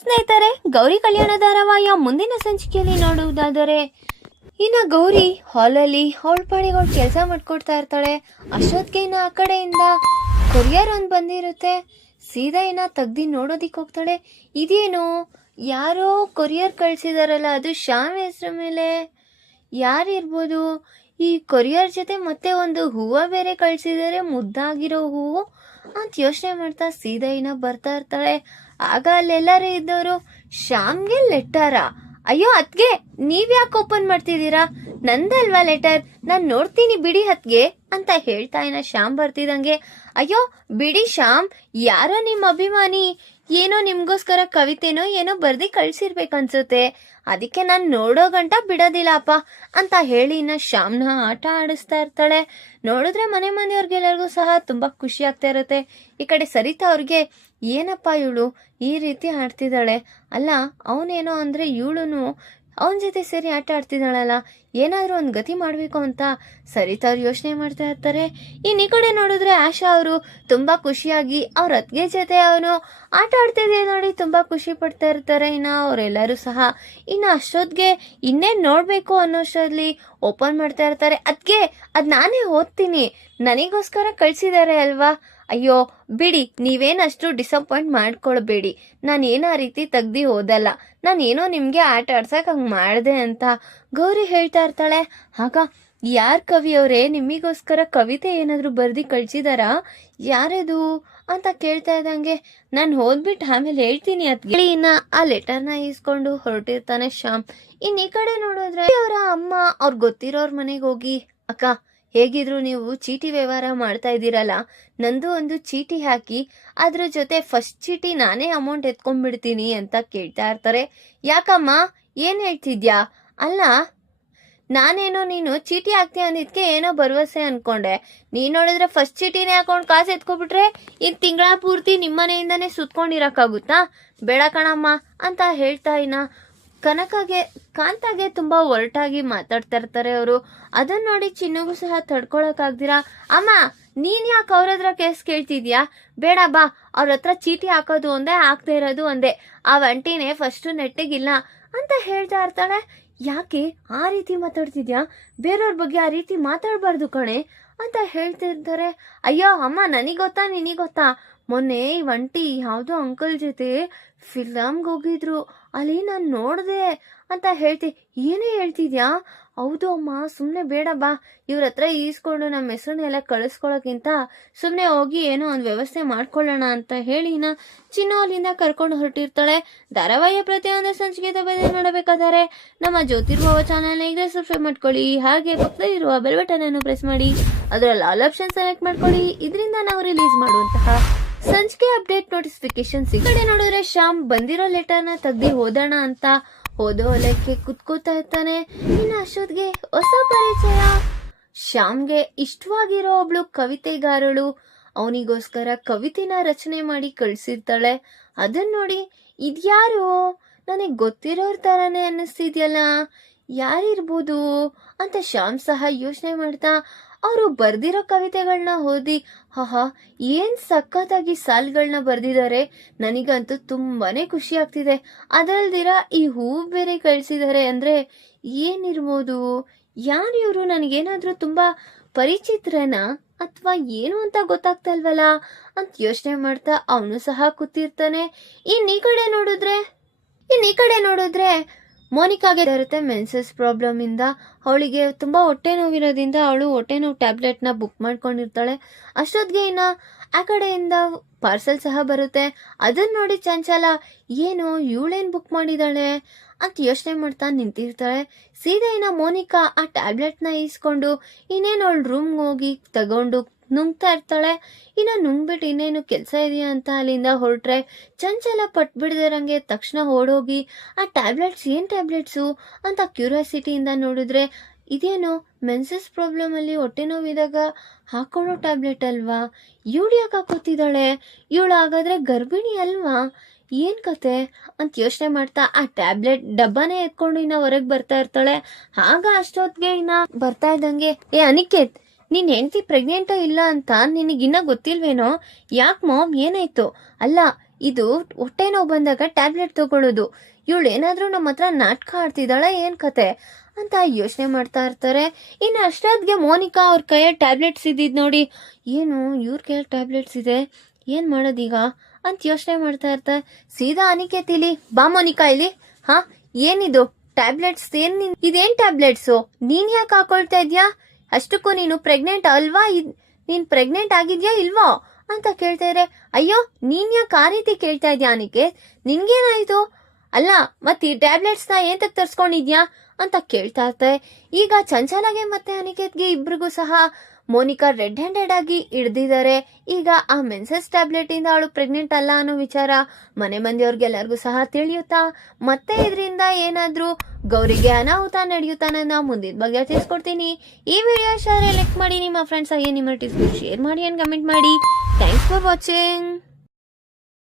ಸ್ನೇಹಿತರೆ, ಗೌರಿ ಕಲ್ಯಾಣ ಧಾರಾವಾಹಿಯ ಮುಂದಿನ ಸಂಚಿಕೆಯಲ್ಲಿ ನೋಡುವುದಾದರೆ ಇನ್ನ ಗೌರಿ ಹಾಲಲ್ಲಿ ಅವಳ ಪಾಡಿಗೆ ಅವಳು ಕೆಲಸ ಮಾಡ್ಕೊಡ್ತಾ ಇರ್ತಾಳೆ. ಅಷ್ಟೊತ್ತಿಗೆ ಇನ್ನ ಆ ಕಡೆಯಿಂದ ಕೊರಿಯರ್ ಒಂದು ಬಂದಿರುತ್ತೆ. ಸೀದಾ ಇನ್ನ ತೆಗ್ದಿ ನೋಡೋದಿಕ್ ಹೋಗ್ತಾಳೆ. ಇದೇನು ಯಾರೋ ಕೊರಿಯರ್ ಕಳ್ಸಿದಾರಲ್ಲ, ಅದು ಶ್ಯಾಮ್ ಹೆಸರ ಮೇಲೆ ಯಾರಿರ್ಬೋದು? ಈ ಕೊರಿಯರ್ ಜೊತೆ ಮತ್ತೆ ಒಂದು ಹೂವು ಬೇರೆ ಕಳ್ಸಿದಾರೆ, ಮುದ್ದಾಗಿರೋ ಹೂವು ಅಂತ ಯೋಚನೆ ಮಾಡ್ತಾ ಸೀದಾ ಇನ್ನ ಬರ್ತಾ ಇರ್ತಾಳೆ. ಆಗ ಅಲ್ಲೆಲ್ಲರೂ ಇದ್ದವರು ಶ್ಯಾಮ್ಗೆ ಲೆಟರ. ಅಯ್ಯೋ ಅತ್ಗೆ, ನೀವ್ ಯಾಕೆ ಓಪನ್ ಮಾಡ್ತಿದ್ದೀರಾ? ನಂದಲ್ವಾ ಲೆಟರ್, ನಾನ್ ನೋಡ್ತೀನಿ ಬಿಡಿ ಅತ್ಗೆ ಅಂತ ಹೇಳ್ತಾ ಇನ್ನ ಶ್ಯಾಮ್ ಬರ್ತಿದಂಗೆ, ಅಯ್ಯೋ ಬಿಡಿ ಶ್ಯಾಮ್, ಯಾರೋ ನಿಮ್ ಅಭಿಮಾನಿ ಏನೋ ನಿಮ್ಗೋಸ್ಕರ ಕವಿತೆನೋ ಏನೋ ಬರ್ದಿ ಕಳ್ಸಿರ್ಬೇಕನ್ಸುತ್ತೆ, ಅದಕ್ಕೆ ನಾನ್ ನೋಡೋ ಗಂಟ ಬಿಡೋದಿಲ್ಲಪ್ಪ ಅಂತ ಹೇಳಿ ಇನ್ನ ಶ್ಯಾಮ್ನ ಆಟ ಆಡಿಸ್ತಾ ಇರ್ತಾಳೆ. ನೋಡಿದ್ರೆ ಮನೆಯವ್ರಿಗೆಲ್ಲರಿಗೂ ಸಹ ತುಂಬಾ ಖುಷಿ ಆಗ್ತಾ ಇರುತ್ತೆ. ಈ ಕಡೆ ಸರಿತಾ ಅವ್ರಿಗೆ, ಏನಪ್ಪ ಇವಳು ಈ ರೀತಿ ಆಡ್ತಿದ್ದಾಳೆ, ಅಲ್ಲ ಅವನೇನೋ ಅಂದ್ರೆ ಇವಳುನು ಅವನ ಜೊತೆ ಸೇರಿ ಆಟ ಆಡ್ತಿದ್ದಾಳಲ್ಲ, ಏನಾದ್ರೂ ಒಂದು ಗತಿ ಮಾಡ್ಬೇಕು ಅಂತ ಸರಿತಾ ಅವ್ರು ಯೋಚನೆ ಮಾಡ್ತಾ ಇರ್ತಾರೆ. ಇನ್ನು ಈ ಕಡೆ ನೋಡಿದ್ರೆ ಆಶಾ ಅವರು ತುಂಬಾ ಖುಷಿಯಾಗಿ ಅವ್ರ ಅತ್ತಿಗೆ ಜೊತೆ ಅವನು ಆಟ ಆಡ್ತಿದ್ದೆ ನೋಡಿ ತುಂಬಾ ಖುಷಿ ಪಡ್ತಾ ಇರ್ತಾರೆ. ಇನ್ನ ಅವರೆಲ್ಲರೂ ಸಹ ಇನ್ನು ಅಷ್ಟೊತ್ತಿಗೆ ಇನ್ನೇನ್ ನೋಡ್ಬೇಕು ಅನ್ನೋಷ್ಟರಲ್ಲಿ ಓಪನ್ ಮಾಡ್ತಾ ಇರ್ತಾರೆ. ಅದ್ಗೆ ಅದ್ ನಾನೇ ಓದ್ತೀನಿ, ನನಗೋಸ್ಕರ ಕಳ್ಸಿದ್ದಾರೆ ಅಲ್ವಾ, ಅಯ್ಯೋ ಬಿಡಿ, ನೀವೇನಷ್ಟು ಡಿಸಪಾಯಿಂಟ್ ಮಾಡ್ಕೊಳ್ಬೇಡಿ, ನಾನೇನೋ ಆ ರೀತಿ ತೆಗ್ದಿ ಓದಲ್ಲ, ನಾನೇನೋ ನಿಮ್ಗೆ ಆಟ ಆಡ್ಸಕ್ ಹಂಗ್ ಮಾಡ್ದೆ ಅಂತ ಗೌರಿ ಹೇಳ್ತಾ ಇರ್ತಾಳೆ. ಆಗ ಯಾರ್ ಕವಿಯವರೇ, ನಿಮಗೋಸ್ಕರ ಕವಿತೆ ಏನಾದ್ರು ಬರ್ದಿ ಕಳ್ಸಿದಾರಾ, ಯಾರದು ಅಂತ ಕೇಳ್ತಾ ಇದ್ದಂಗೆ, ನಾನು ಓದ್ಬಿಟ್ಟು ಆಮೇಲೆ ಹೇಳ್ತೀನಿ ಅಂತ ಹೇಳಿ ಇನ್ನ ಆ ಲೆಟರ್ನ ಈಸ್ಕೊಂಡು ಹೊರಟಿರ್ತಾನೆ ಶ್ಯಾಮ್. ಇನ್ ಈ ಕಡೆ ನೋಡಿದ್ರೆ ಅವರ ಅಮ್ಮ ಅವ್ರ ಗೊತ್ತಿರೋರ್ ಮನೆಗೆ ಹೋಗಿ, ಅಕ್ಕ ಹೇಗಿದ್ರು ನೀವು ಚೀಟಿ ವ್ಯವಹಾರ ಮಾಡ್ತಾ ಇದ್ದೀರಲ್ಲ, ನಂದು ಒಂದು ಚೀಟಿ ಹಾಕಿ ಅದ್ರ ಜೊತೆ ಫಸ್ಟ್ ಚೀಟಿ ನಾನೇ ಅಮೌಂಟ್ ಎತ್ಕೊಂಡ್ಬಿಡ್ತೀನಿ ಅಂತ ಕೇಳ್ತಾ ಇರ್ತಾರೆ. ಯಾಕಮ್ಮ ಏನ್ ಹೇಳ್ತಿದ್ಯಾ? ಅಲ್ಲ ನಾನೇನೋ ನೀನು ಚೀಟಿ ಹಾಕ್ತೀಯ ಅಂದಿದ್ಕೆ ಏನೋ ಭರವಸೆ ಅನ್ಕೊಂಡೆ, ನೀನ್ ನೋಡಿದ್ರೆ ಫಸ್ಟ್ ಚೀಟಿನೇ ಹಾಕೊಂಡ್ ಕಾಸು ಎತ್ಕೊಬಿಟ್ರೆ ಇನ್ ತಿಂಗಳ ಪೂರ್ತಿ ನಿಮ್ಮನೆಯಿಂದಾನೇ ಸುತ್ಕೊಂಡಿರಕ್ಕಾಗುತ್ತಾ? ಬೇಡ ಕಣಮ್ಮ ಅಂತ ಹೇಳ್ತಾ ಇನ್ನ ಕಾಂತಾಗೆ ತುಂಬಾ ಒರಟಾಗಿ ಮಾತಾಡ್ತಾ ಇರ್ತಾರೆ ಅವರು. ಅದನ್ನ ನೋಡಿ ಚಿನ್ನಗೂ ಸಹ ತಡ್ಕೊಳಕ್ ಆಗ್ದಿರಾ, ಅಮ್ಮ ನೀನ್ ಯಾಕೆ ಅವ್ರ ಹತ್ರ ಕೇಸ್ ಕೇಳ್ತಿದ್ಯಾ? ಬೇಡ ಬಾ, ಅವ್ರ ಹತ್ರ ಚೀಟಿ ಹಾಕೋದು ಒಂದೇ, ಹಾಕ್ತಾ ಇರೋದು ಒಂದೇ, ಆ ವಂಟಿನೇ ಫಸ್ಟ್ ನೆಟ್ಟಿಗಿಲ್ಲ ಅಂತ ಹೇಳ್ತಾ ಇರ್ತಾಳೆ. ಯಾಕೆ ಆ ರೀತಿ ಮಾತಾಡ್ತಿದ್ಯಾ? ಬೇರೆಯವ್ರ ಬಗ್ಗೆ ಆ ರೀತಿ ಮಾತಾಡ್ಬಾರ್ದು ಕಣೆ ಅಂತ ಹೇಳ್ತಿರ್ತಾರೆ. ಅಯ್ಯೋ ಅಮ್ಮ, ನನಗೊತ್ತಾ ನಿನಗೊತ್ತಾ, ಮೊನ್ನೆ ಈ ವಂಟಿ ಯಾವ್ದೋ ಅಂಕಲ್ ಜೊತೆ ಫಿಲಮ್ಗೆ ಹೋಗಿದ್ರು, ಅಲ್ಲಿ ನಾನು ನೋಡ್ದೆ ಅಂತ ಏನೇ ಹೇಳ್ತಿದ್ಯಾ? ಹೌದು ಅಮ್ಮ, ಸುಮ್ನೆ ಬೇಡ ಬಾ, ಇವ್ರ ಹತ್ರ ಈಸ್ಕೊಂಡು ನಮ್ಮ ಹೆಸರನ್ನೆಲ್ಲ ಕಳಿಸ್ಕೊಳಕ್ಕಿಂತ ಸುಮ್ನೆ ಹೋಗಿ ಏನೋ ಒಂದು ವ್ಯವಸ್ಥೆ ಮಾಡ್ಕೊಳ್ಳೋಣ ಅಂತ ಹೇಳಿ ಚಿನ್ನು ಅಲ್ಲಿಂದ ಕರ್ಕೊಂಡು ಹೊರಟಿರ್ತಾಳೆ. ಧಾರಾವಾಹಿಯ ಪ್ರತಿಯೊಂದು ಸಂಚಿಕೆ ಬಗ್ಗೆ ನೋಡಬೇಕಾದರೆ ನಮ್ಮ ಜ್ಯೋತಿರ್ಭವ ಚಾನಲ್ ಈಗ ಸಬ್ಸ್ಕ್ರೈಬ್ ಮಾಡ್ಕೊಳ್ಳಿ, ಹಾಗೆ ಪಕ್ಕದಲ್ಲಿರುವ ಬೆಲ್ ಬಟನ್ ಅನ್ನು ಪ್ರೆಸ್ ಮಾಡಿ ಅದರಲ್ಲಿ ಆಲ್ ಆಪ್ಷನ್ ಸೆಲೆಕ್ಟ್ ಮಾಡ್ಕೊಳ್ಳಿ. ಇದರಿಂದ ನಾವು ರಿಲೀಸ್ ಮಾಡುವಂತಹ ಸಂಚಿಕೆ ಅಪ್ಡೇಟ್ ನೋಟಿಫಿಕೇಶನ್ ಕಡೆ ನೋಡಿದ್ರೆ ಶ್ಯಾಮ್ ಬಂದಿರೋ ಲೆಟರ್ನ ತೆಗ್ದಿ ಓದೋಣ ಅಂತ ಓದೋ ಹೊಲಕ್ಕೆ ಕುತ್ಕೋತಾ ಇರ್ತಾನೆ. ಇನ್ನು ಅಷ್ಟೊತ್ತಿಗೆ ಹೊಸ ಪರಿಚಯ, ಶ್ಯಾಮ್ಗೆ ಇಷ್ಟವಾಗಿರೋ ಒಬ್ಳು ಕವಿತೆಗಾರಳು ಅವನಿಗೋಸ್ಕರ ಕವಿತೆನ ರಚನೆ ಮಾಡಿ ಕಳ್ಸಿರ್ತಾಳೆ. ಅದನ್ನ ನೋಡಿ ಇದ್ಯಾರು, ನನಗ್ ಗೊತ್ತಿರೋರ್ ತರಾನೇ ಅನ್ನಿಸ್ತಿದ್ಯಲ್ಲ, ಯಾರಿರ್ಬೋದು ಅಂತ ಶ್ಯಾಮ್ ಸಹ ಯೋಚನೆ ಮಾಡ್ತಾ ಅವರು ಬರ್ದಿರೋ ಕವಿತೆಗಳನ್ನ ಓದಿ, ಹಾ ಏನ್ ಸಖತ್ತಾಗಿ ಸಾಲ್ಗಳನ್ನ ಬರ್ದಿದ್ದಾರೆ, ನನಗಂತೂ ತುಂಬಾನೇ ಖುಷಿ ಆಗ್ತಿದೆ. ಅದಲ್ದಿರ ಈ ಹೂವು ಬೇರೆ ಕಳ್ಸಿದ್ದಾರೆ ಅಂದ್ರೆ ಏನಿರ್ಬೋದು, ಯಾರು ಇವರು, ನನಗೇನಾದ್ರೂ ತುಂಬಾ ಪರಿಚಿತ್ರನಾ ಅಥವಾ ಏನು ಅಂತ ಗೊತ್ತಾಗ್ತಾ ಇಲ್ವಲ್ಲ ಅಂತ ಯೋಚನೆ ಮಾಡ್ತಾ ಅವನು ಸಹ ಕೂತಿರ್ತಾನೆ. ಇನ್ ಈ ಕಡೆ ನೋಡಿದ್ರೆ ಮೋನಿಕಾಗೆ ಇರುತ್ತೆ ಮೆನ್ಸಸ್ ಪ್ರಾಬ್ಲಮ್ ಇಂದ, ಅವಳಿಗೆ ತುಂಬಾ ಹೊಟ್ಟೆ ನೋವಿರೋದ್ರಿಂದ ಅವಳು ಹೊಟ್ಟೆ ನೋವು ಟ್ಯಾಬ್ಲೆಟ್ ನ ಬುಕ್ ಮಾಡ್ಕೊಂಡಿರ್ತಾಳೆ. ಅಷ್ಟೊತ್ತಿಗೆ ಇನ್ನ ಆ ಕಡೆಯಿಂದ ಪಾರ್ಸೆಲ್ ಸಹ ಬರುತ್ತೆ. ಅದನ್ನ ನೋಡಿ ಚಂಚಲ, ಏನು ಇವಳೇನ್ ಬುಕ್ ಮಾಡಿದಾಳೆ ಅಂತ ಯೋಚನೆ ಮಾಡ್ತಾ ನಿಂತಿರ್ತಾಳೆ. ಸೀದಾ ಇನ್ನ ಮೋನಿಕಾ ಆ ಟ್ಯಾಬ್ಲೆಟ್ ನ ಈಸ್ಕೊಂಡು ಇನ್ನೇನು ಅವಳು ರೂಮ್ ಹೋಗಿ ತಗೊಂಡು ನುಂಗ್ತಾ ಇರ್ತಾಳೆ. ಇನ್ನ ನುಂಗ್ಬಿಟ್ಟು ಇನ್ನೇನು ಕೆಲಸ ಇದೆಯಾ ಅಂತ ಅಲ್ಲಿಂದ ಹೊರಟ್ರೆ ಚಂಚಲ ಪಟ್ಬಿಡ್ದಿರಂಗೆ ತಕ್ಷಣ ಓಡೋಗಿ ಆ ಟ್ಯಾಬ್ಲೆಟ್ಸ್ ಏನ್ ಟ್ಯಾಬ್ಲೆಟ್ಸು ಅಂತ ಕ್ಯೂರಿಯಾಸಿಟಿಯಿಂದ ನೋಡಿದ್ರೆ ಇದೇನು ಮೆನ್ಸಸ್ ಪ್ರಾಬ್ಲಮ್ ಅಲ್ಲಿ ಹೊಟ್ಟೆ ನೋವಿದಾಗ ಹಾಕೊಳ್ಳೋ ಟ್ಯಾಬ್ಲೆಟ್ ಅಲ್ವಾ, ಇವಳು ಯಾಕೆ ಹಾಕೋತಿದ್ದಾಳೆ, ಇವಳು ಹಾಗಾದ್ರೆ ಗರ್ಭಿಣಿ ಅಲ್ವಾ, ಏನ್ ಕತೆ ಅಂತ ಯೋಚನೆ ಮಾಡ್ತಾ ಆ ಟ್ಯಾಬ್ಲೆಟ್ ಡಬ್ಬನೇ ಎತ್ಕೊಂಡು ಇನ್ನ ಹೊರಗೆ ಬರ್ತಾ ಇರ್ತಾಳೆ. ಆಗ ಅಷ್ಟೊತ್ತಿಗೆ ಇನ್ನ ಬರ್ತಾ ಇದ್ದಂಗೆ, ಏ ಅನಿಕೇತ್, ನಿನ್ ಹೆಂಡತಿ ಪ್ರೆಗ್ನೆಂಟೋ ಇಲ್ಲ ಅಂತ ನಿನಗಿನ್ನ ಗೊತ್ತಿಲ್ವೇನೋ, ಯಾಕೆ ಮಾಮ್ ಏನಾಯ್ತು? ಅಲ್ಲ ಇದು ಹೊಟ್ಟೆ ನೋವು ಬಂದಾಗ ಟ್ಯಾಬ್ಲೆಟ್ ತಗೊಳ್ಳೋದು. ಇವಳು ಏನಾದ್ರೂ ನಮ್ಮ ಹತ್ರ ನಾಟಕ ಆಡ್ತಿದ್ದಾಳ ಏನ್ ಕತೆ ಅಂತ ಯೋಚನೆ ಮಾಡ್ತಾ ಇರ್ತಾರೆ. ಇನ್ನು ಅಷ್ಟೊತ್ತಿಗೆ ಮೋನಿಕಾ ಅವ್ರ ಕೈಯಲ್ಲಿ ಟ್ಯಾಬ್ಲೆಟ್ಸ್ ಇದ್ದಿದ್ ನೋಡಿ, ಏನು ಇವ್ರ ಕೈಯಲ್ಲಿ ಟ್ಯಾಬ್ಲೆಟ್ಸ್ ಇದೆ, ಏನ್ ಮಾಡೋದೀಗ ಅಂತ ಯೋಚನೆ ಮಾಡ್ತಾ ಇರ್ತಾರೆ. ಸೀದಾ ಅನಿಕೇತ್ ಇಲ್ಲಿ ಬಾ ಮೋನಿಕಾ ಇಲ್ಲಿ. ಹಾ ಏನಿದು ಟ್ಯಾಬ್ಲೆಟ್ಸ್? ಇದೇನ್ ಟ್ಯಾಬ್ಲೆಟ್ಸು? ನೀನ್ ಯಾಕೆ ಹಾಕೊಳ್ತಾ ಇದ್ಯಾ? ಅಷ್ಟಕ್ಕೂ ನೀನು ಪ್ರೆಗ್ನೆಂಟ್ ಅಲ್ವಾ? ನೀನ್ ಪ್ರೆಗ್ನೆಂಟ್ ಆಗಿದ್ಯಾ ಇಲ್ವೋ ಅಂತ ಕೇಳ್ತಾ ಇದ್ರೆ, ಅಯ್ಯೋ ನೀನ್ ಯಾಕೆ ಆ ರೀತಿ ಕೇಳ್ತಾ ಇದ್ಯಾ ಅನಿಕೇತ್? ನಿನ್ಗೇನಾಯ್ತು? ಅಲ್ಲ ಮತ್ ಈ ಟ್ಯಾಬ್ಲೆಟ್ಸ್ ನ ಏನ್ ತರ್ಸ್ಕೊಂಡಿದ್ಯಾ ಅಂತ ಕೇಳ್ತಾ ಇರ್ತಾರೆ. ಈಗ ಚಂಚಲಾಗೆ ಮತ್ತೆ ಅನಿಕೇತ್ಗೆ ಇಬ್ರಿಗೂ ಸಹ ಮೋನಿಕಾ ರೆಡ್ ಹ್ಯಾಂಡೆಡ್ ಆಗಿ ಹಿಡ್ದಿದ್ದಾರೆ. ಈಗ ಆ ಮೆನ್ಸಸ್ ಟ್ಯಾಬ್ಲೆಟ್ ಇಂದ ಅವಳು ಪ್ರೆಗ್ನೆಂಟ್ ಅಲ್ಲ ಅನ್ನೋ ವಿಚಾರ ಮನೆ ಮಂದಿಯವ್ರಿಗೆಲ್ಲರಿಗೂ ಸಹ ತಿಳಿಯುತ್ತಾ ಮತ್ತೆ ಇದರಿಂದ ಏನಾದ್ರೂ ಗೌರಿಗೆ ಅನಾಹುತ ನಡೆಯುತ್ತಾ ನನ್ನ ಮುಂದಿನ ಬಗ್ಗೆ ತಿಳಿಸ್ಕೊಡ್ತೀನಿ. ಈ ವಿಡಿಯೋ ಲೈಕ್ ಮಾಡಿ, ನಿಮ್ಮ ಫ್ರೆಂಡ್ಸ್ ಆಗಿ ನಿಮ್ಮ ಶೇರ್ ಮಾಡಿ ಅಂಡ್ ಕಮೆಂಟ್ ಮಾಡಿ. Thanks for watching.